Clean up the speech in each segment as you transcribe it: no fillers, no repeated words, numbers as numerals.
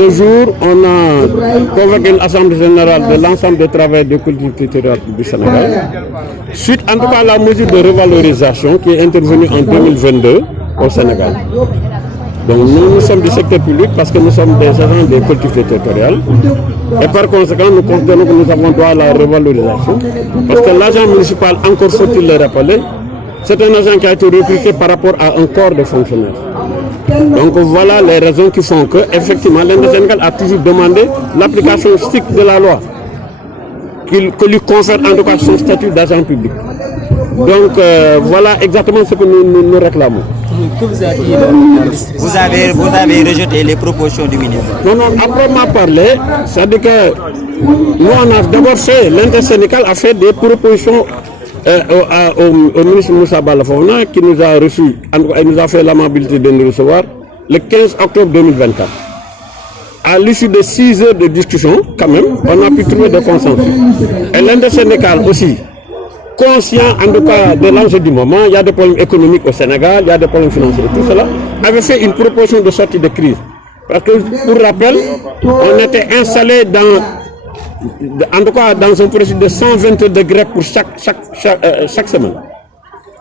Ce jour, on a convoqué une assemblée générale de l'ensemble des travailleurs des collectivités territoriales du Sénégal. Suite en tout cas à la mesure de revalorisation qui est intervenue en 2022 au Sénégal. Donc nous sommes du secteur public parce que nous sommes des agents des collectivités territoriales. Et par conséquent, nous considérons que nous avons droit à la revalorisation. Parce que l'agent municipal, encore faut-il le rappeler, c'est un agent qui a été recruté par rapport à un corps de fonctionnaires. Donc voilà les raisons qui font que, effectivement, l'Inde Sénégal a toujours demandé l'application stricte de la loi, que lui confère en tout cas son statut d'agent public. Donc voilà exactement ce que nous réclamons. Que vous avez dit le ministre? Vous avez rejeté les propositions du ministre? Non, après m'a parlé, c'est-à-dire que nous on a d'abord fait, l'intersyndical a fait des propositions au ministre Moussa Bala Fofana qui nous a reçus, il nous a fait l'amabilité de nous recevoir le 15 octobre 2024. À l'issue de 6 heures de discussion, quand même, on a pu trouver des consensus. Et l'intersyndical aussi, conscient en tout cas de l'enjeu du moment, il y a des problèmes économiques au Sénégal, il y a des problèmes financiers, tout cela, avait fait une proposition de sortie de crise. Parce que, pour rappel, on était installé en tout cas dans un processus de 120 degrés pour chaque semaine.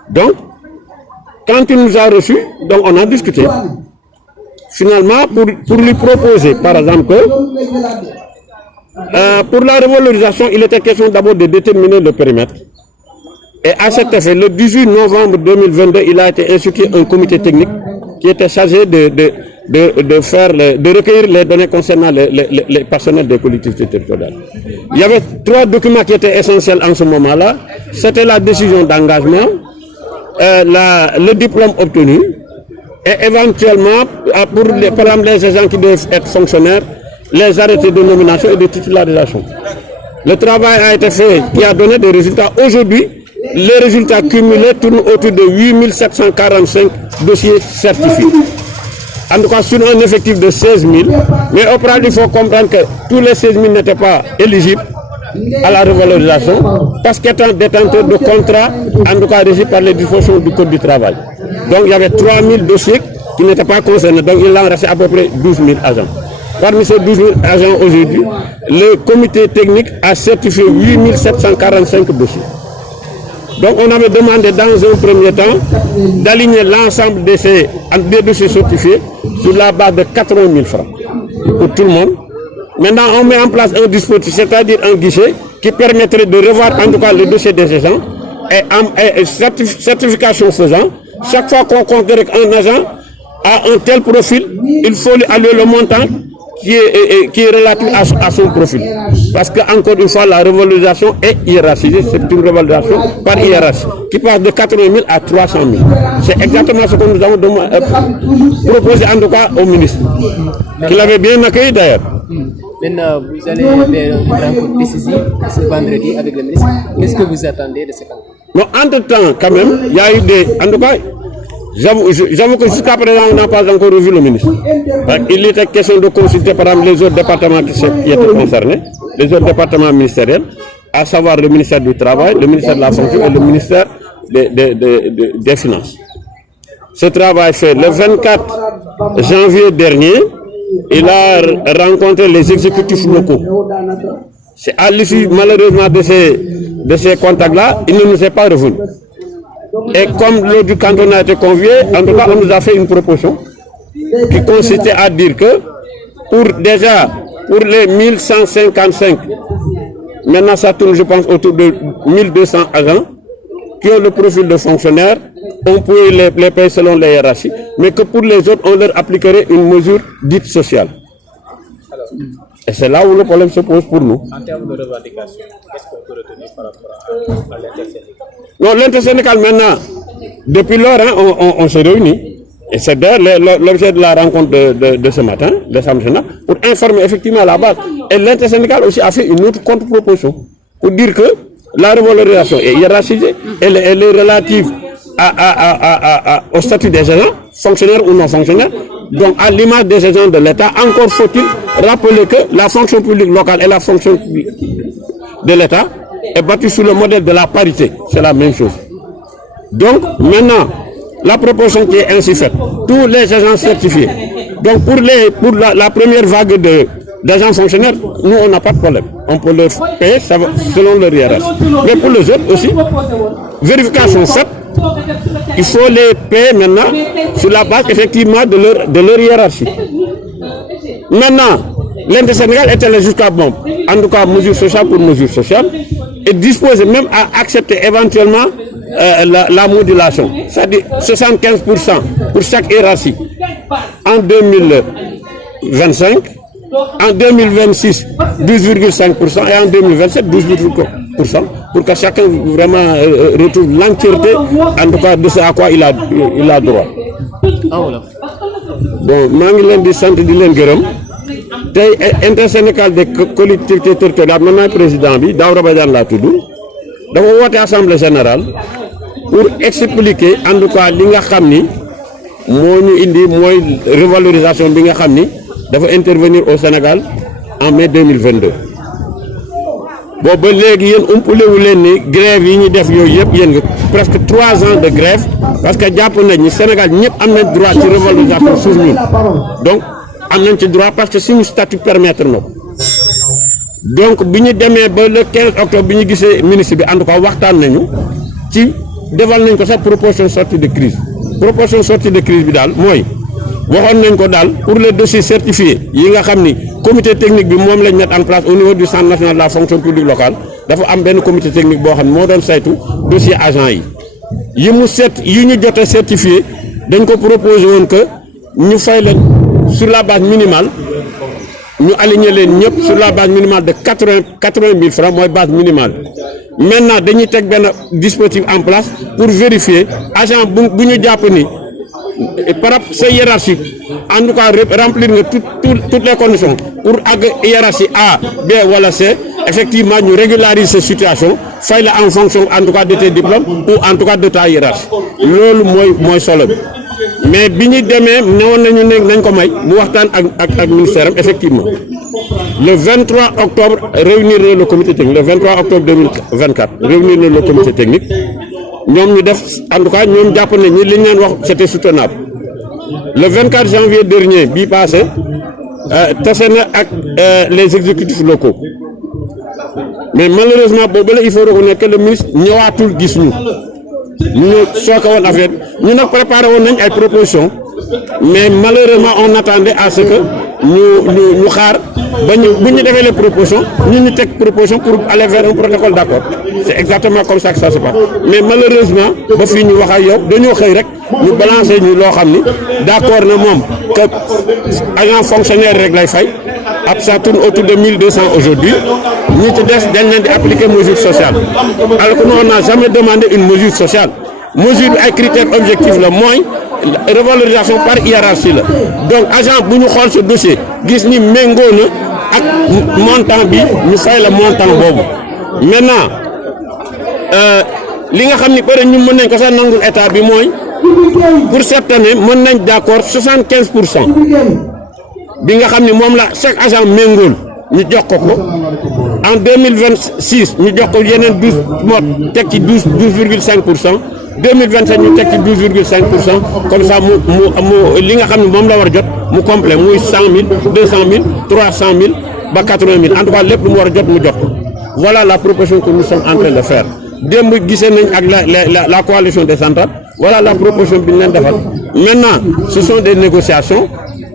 Donc, quand il nous a reçus, donc on a discuté. Finalement, pour lui proposer, par exemple, que pour la revalorisation, il était question d'abord de déterminer le périmètre. Et à cet effet, le 18 novembre 2022, il a été institué un comité technique qui était chargé de recueillir les données concernant les personnels des collectivités territoriales. Il y avait 3 documents qui étaient essentiels en ce moment-là. C'était la décision d'engagement, le diplôme obtenu, et éventuellement, par exemple, les agents qui doivent être fonctionnaires, les arrêtés de nomination et de titularisation. Le travail a été fait qui a donné des résultats. Aujourd'hui, les résultats cumulés tournent autour de 8745 dossiers certifiés. En tout cas, sur un effectif de 16 000. Mais au préalable, il faut comprendre que tous les 16 000 n'étaient pas éligibles à la revalorisation parce qu'étant détenteurs de contrats, en tout cas régis par les dispositions du Code du travail. Donc il y avait 3 000 dossiers qui n'étaient pas concernés. Donc il en restait à peu près 12 000 agents. Parmi ces 12 000 agents aujourd'hui, le comité technique a certifié 8745 dossiers. Donc on avait demandé dans un premier temps d'aligner l'ensemble de ces dossiers certifiés sur la base de 80 000 francs pour tout le monde. Maintenant on met en place un dispositif, c'est-à-dire un guichet qui permettrait de revoir en tout cas le dossier des agents et certification faisant, chaque fois qu'on considère qu'un agent a un tel profil, il faut lui allouer le montant qui est relatif à son profil. Parce que, encore une fois, la revalorisation est hiérarchisée, c'est une revalorisation par hiérarchie, qui passe de 80 000 à 300 000. C'est exactement ce que nous avons proposé en tout cas au ministre, qu'il avait bien accueilli d'ailleurs. Maintenant, vous allez faire une rencontre décisive ce vendredi avec le ministre. Qu'est-ce que vous attendez de cette rencontre? Bon, entre-temps, quand même, il y a eu des... En tout cas, j'avoue que jusqu'à présent, on n'a pas encore revu le ministre. Il était question de consulter par exemple les autres départements qui étaient concernés, les autres départements ministériels, à savoir le ministère du Travail, le ministère de la Fonction et le ministère des Finances. Ce travail fait le 24 janvier dernier, il a rencontré les exécutifs locaux. C'est à l'issue malheureusement de ces contacts-là, il ne nous est pas revenu. Et comme l'autre du canton a été convié, en tout cas on nous a fait une proposition qui consistait à dire que pour les 1155, maintenant ça tourne je pense autour de 1200 agents qui ont le profil de fonctionnaire, on peut les payer selon les hiérarchies, mais que pour les autres on leur appliquerait une mesure dite sociale. Et c'est là où le problème se pose pour nous. En termes de revendication, qu'est-ce qu'on peut retenir par rapport à l'intersyndical? Non, l'intersyndical maintenant, depuis lors, on se réunit. Et c'est d'ailleurs l'objet de la rencontre de ce matin, de samedi, pour informer effectivement à la base. Et l'intersyndical aussi a fait une autre contre-proposition pour dire que la revalorisation est hiérarchisée, elle est relative au statut des agents, fonctionnaires ou non fonctionnaires. Donc à l'image des agents de l'État, encore faut-il rappeler que la fonction publique locale et la fonction publique de l'État est battue sur le modèle de la parité. C'est la même chose. Donc maintenant, la proposition qui est ainsi faite, tous les agents certifiés. Donc pour la première vague d'agents fonctionnaires, nous on n'a pas de problème. On peut leur payer selon leur hiérarchie. Mais pour les autres aussi, vérification faite, il faut les payer maintenant sur la base effectivement de leur hiérarchie. Maintenant, l'Inter-Sénégal est allé jusqu'à bon, en tout cas mesure sociale pour mesure sociale, et dispose même à accepter éventuellement la modulation, c'est-à-dire 75% pour chaque hiérarchie en 2025, en 2026 12,5% et en 2027 12,5% pour que chacun vraiment retrouve l'entièreté en tout cas de ce à quoi il a droit. Bon, maa ngi leen di sant di leen gërëm tey Inter-Sénégal des collectivités territoriales man maay président bi Daouda Badiane laa tudd dafa woote assemblée générale pour expliquer en tout cas li nga xam ni moo ñu indi mooy revalorisation bi nga xam ni dafa intervenir au Sénégal en mai 2022 boobu ba léegi yéen umpulewu leen ni grève yi ñu def yooyu yëpp yéen nga presque 3 ans de grève parce que jàpp nañ ni Sénégal ñëpp am nañ droit ci revalorisation suuf ñun donc am nañ ci droit parce que suñu statut permettre na ko donc bi ñu demee ba le 15 octobre bi ñu gisee ministre bi en tout cas waxtaan nañu ci defal nañ ko sax proposition sortie de crise bi daal mooy waxoon nañ ko daal pour les dossiers certifiés yi nga xam ni comité technique bi moom lañ mettre en place au niveau du centre national de la fonction publique locale dafa am benn comité technique boo xam ne moo doon saytu dossier agent yi ñu jotee certifié dañ ko proposé woon que ñu fay leen sur la base minimale ñu aligné leen ñëpp sur la base minimale de 80 000 francs mooy base minimale maintenant dañuy teg benn dispositif en place pour vérifier agent bu ñu jàpp ni par rapport sa hiérarchie en tout cas remplir nga toutes les conditions pour àgg hiérarchie A B wala C effectivement ñu régulariser cette situation fay la en fonction en tout cas de tes diplômes ou en tout cas de ta hiérarchie loolu mooy solo bi mais bi ñu demee newoon nañu ne nañ ko may mu waxtaan ak ministère am effectivement le 23 octobre réunir le comité technique le 23 octobre 2024 réunir le comité technique ñoom ñu def en tout cas ñoom jàpp nañ ni li ñu leen wax c'était soutenable le 24 janvier dernier bii passé tase na ak les exécutifs locaux mais malheureusement boobu la il faut reconnaître que le ministre ñëwaatul gis ñu sooke woon affaire ñu nag préparé woon nañ ay propositions mais malheureusement on attendait à ce que ñu xaar ba bu ñu defee les propositions ñu teg proposition pour aller vers un protocole d'accord c'est exactement comme ça que ça se passe mais malheureusement ba fii ñu wax ak yow dañoo xëy rek ñu balancer ñu loo xam ni d'accord na moom que agent fonctionnaire rek lay fay ab ça tourne autour de 1200 aujourd'hui ñi ci des dañ leen di appliquer mesure sociale alors que nous on n'a jamais demandé une mesure sociale mesure bi ay critères objectifs la mooy revalorisation par hiérarchie la donc agent bu ñu xool ce dossier gis ni méngoo na ak montant bi ñu fay la montant boobu maintenant li nga xam ni peut-être ñu mën nañ ko sax nangul état bi mooy pour cette année mën nañ d'accord 75% bi nga xam ni moom la chaque agent méngool ñu jox ko en 2026 ñu jox ko yeneen 12 mot teg ci 12,5%. 2027 ñu teg ci 12,5% comme ça mu li nga xam ne moom la war a jot mu complet muy 100 000 200 000 300 000 ba 80 000 en tout cas lépp lu mu war a jot mu jot voilà la proposition que nous sommes en train de faire démb gisee nañ ak la coalition des centrales voilà la proposition bi ñu leen defal maintenant ce sont des négociations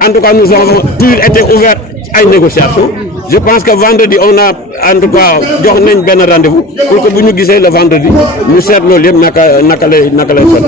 en tout cas nous avons toujours été ouverts ay négociations je pense que vendredi on a en tout cas jox nañ benn rendez-vous pour que bu ñu gisee le vendredi ñu seet loolu yëpp naka lay seet